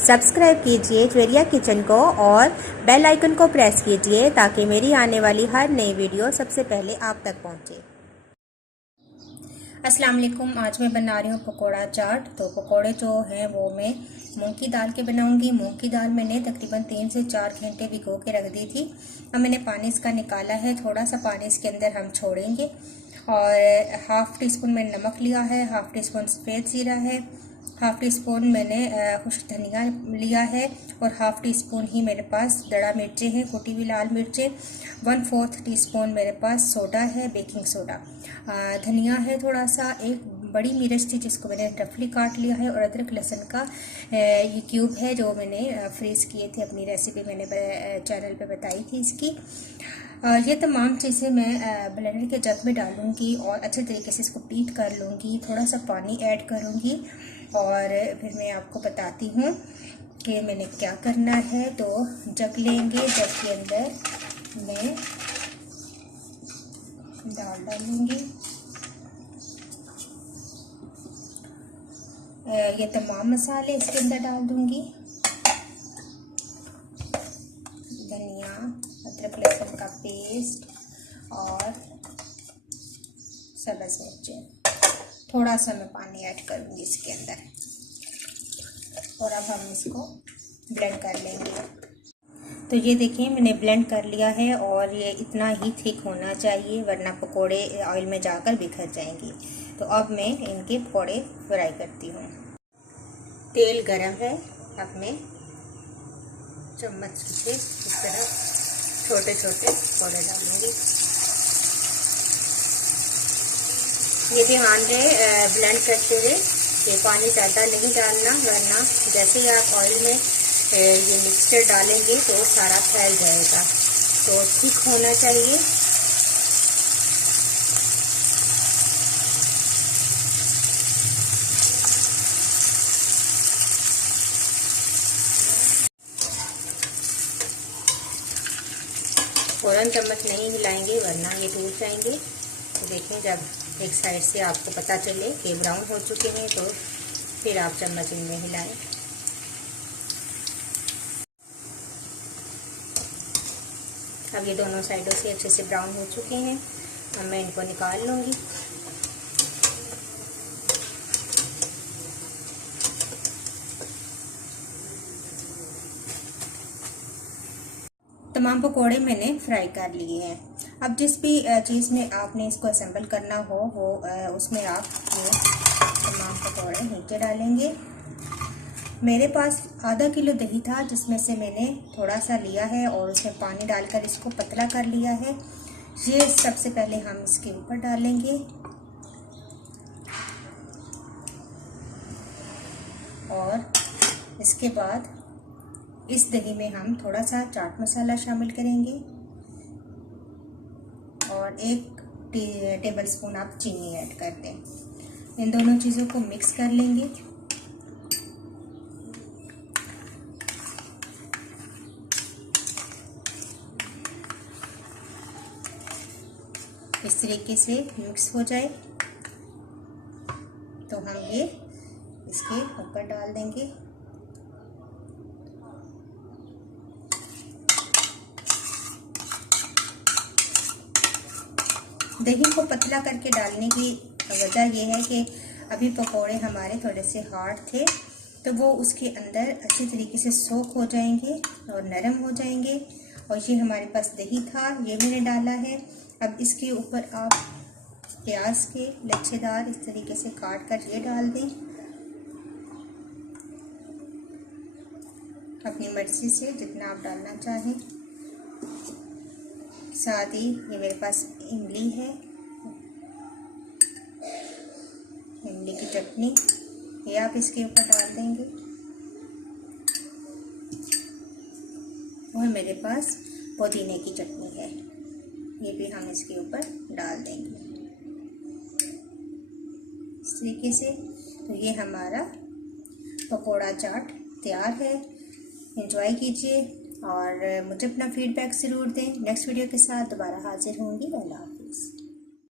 Subscribe कीजिए Javeria kitchen को और बेल आइकन को प्रेस कीजिए ताकि मेरी आने वाली हर नई वीडियो सबसे पहले आप तक पहुंचे। अस्सलाम वालेकुम। आज मैं बना रही हूँ पकोड़ा चाट। तो पकोड़े जो हैं वो मैं मूंग की दाल के बनाऊंगी। मूंग की दाल मैंने तकरीबन 3 से 4 घंटे भिगो के रख दी थी। अब मैंने पानी इसका निकाला है। थोड़ा सा पानी इसके अंदर हम छोड़ेंगे और हाफ़ टी स्पून मैंने नमक लिया है, हाफ़ टी स्पून सफ़ेद ज़ीरा है, हाफ़ टी स्पून मैंने खुश्क धनिया लिया है और हाफ़ टी स्पून ही मेरे पास दड़ा मिर्चें हैं, कुटी हुई लाल मिर्चें। 1/4 टीस्पून मेरे पास सोडा है, बेकिंग सोडा। धनिया है थोड़ा सा, एक बड़ी मिर्च थी जिसको मैंने रफली काट लिया है और अदरक लहसुन का ये क्यूब है जो मैंने फ्रीज़ किए थे। अपनी रेसिपी मैंने चैनल पे बताई थी इसकी। ये तमाम चीज़ें मैं ब्लेंडर के जग में डालूंगी और अच्छे तरीके से इसको बीट कर लूँगी। थोड़ा सा पानी ऐड करूँगी और फिर मैं आपको बताती हूँ कि मैंने क्या करना है। तो जग लेंगे, जग के अंदर मैं दाल डालूँगी। ये तमाम मसाले इसके अंदर डाल दूँगी। धनिया, अदरक लहसुन का पेस्ट और सब्ज़ मिर्चें। थोड़ा सा मैं पानी ऐड करूँगी इसके अंदर और अब हम इसको ब्लेंड कर लेंगे। तो ये देखिए मैंने ब्लेंड कर लिया है और ये इतना ही थिक होना चाहिए वरना पकोड़े ऑयल में जाकर बिखर जाएंगे। तो अब मैं इनके पकोड़े फ्राई करती हूँ। तेल गरम है। अब मैं चम्मच से इस तरह छोटे छोटे पकोड़े डालूंगी। ये ध्यान रहे ब्लेंड करते हुए कि पानी ज़्यादा नहीं डालना वरना जैसे ही आप ऑयल में ये मिक्सचर डालेंगे तो सारा फैल जाएगा। तो ठीक होना चाहिए। फ़ौरन चम्मच नहीं हिलाएंगे वरना ये टूट जाएंगे। तो देखें जब एक साइड से आपको पता चले कि ब्राउन हो चुके हैं तो फिर आप चम्मच इनमें हिलाएं। अब ये दोनों साइडों से अच्छे से ब्राउन हो चुके हैं। अब मैं इनको निकाल लूँगी। तमाम पकोड़े मैंने फ्राई कर लिए हैं। अब जिस भी चीज़ में आपने इसको असेंबल करना हो वो उसमें आप ये तमाम पकोड़े नीचे डालेंगे। मेरे पास आधा किलो दही था जिसमें से मैंने थोड़ा सा लिया है और उसमें पानी डालकर इसको पतला कर लिया है। ये सबसे पहले हम इसके ऊपर डालेंगे और इसके बाद इस दही में हम थोड़ा सा चाट मसाला शामिल करेंगे और 1 टेबल स्पून आप चीनी ऐड कर दें। इन दोनों चीज़ों को मिक्स कर लेंगे। इस तरीके से मिक्स हो जाए तो हम ये इसके ऊपर डाल देंगे। दही को पतला करके डालने की वजह यह है कि अभी पकोड़े हमारे थोड़े से हार्ड थे तो वो उसके अंदर अच्छी तरीके से सोख हो जाएंगे और नरम हो जाएंगे। और ये हमारे पास दही था, ये मैंने डाला है। अब इसके ऊपर आप प्याज के लच्छेदार इस तरीके से काट कर ये डाल दें अपनी मर्जी से जितना आप डालना चाहें। साथ ही ये मेरे पास इमली है, इमली की चटनी ये आप इसके ऊपर डाल देंगे और मेरे पास पुदीने की चटनी है, ये भी हम इसके ऊपर डाल देंगे इस तरीके से। तो ये हमारा पकोड़ा चाट तैयार है। एंजॉय कीजिए और मुझे अपना फीडबैक ज़रूर दें। नेक्स्ट वीडियो के साथ दोबारा हाजिर होंगी। अल्लाह।